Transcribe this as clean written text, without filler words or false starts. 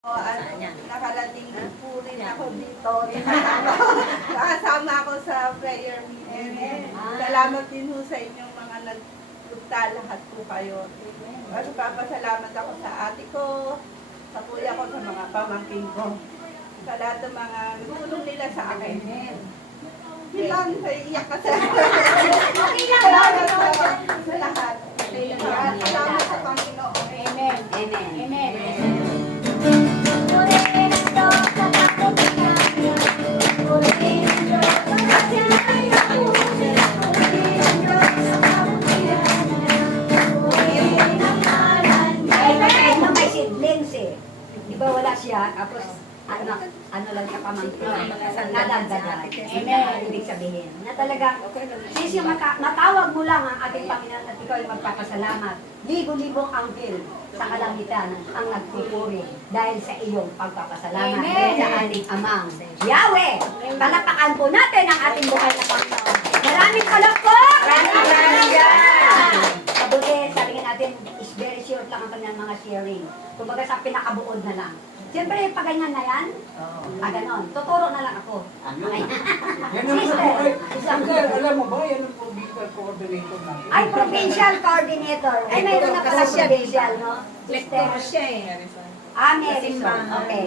Nakarating po rin ako dito. Nakasama ako sa prayer meeting. Salamat din ho sa inyong mga nagpunta, lahat po kayo. At papasalamat ako sa ate ko, sa kuya ko, sa mga pamangkin ko. Sa lahat ng mga tulong nila sa akin. Bilang sa iyak ka sa salamat sa lahat. Salamat sa Panginoon. Amen. Amen. Amen. Diba wala siya, tapos ano lang siya pamangkin. Nadagdagan. Amen. Ibig sabihin. Na talaga, since yung matawag mo lang ang ating Panginoon at ikaw ay magpapasalamat, libo-libong anghel sa kalangitan ang nagpupuri dahil sa iyong pagpapasalamat. Amen. Sa ating amang Yahweh. Palapakan po natin ang ating buhay na Panginoon. Maraming palakpak! Maraming mabuti, sabi nga natin, is very short lang ang kanyang mga sharing. Kumbaga sa pinakabuod na lang. Siyempre, pag ganyan na yan, ganon. Tuturo na lang ako. Yan ang Sister, alam mo ba, yan ang provincial coordinator natin. Ay, provincial coordinator. Ay, mayroon na pala provincial, no? Lector siya eh. Marison. Okay.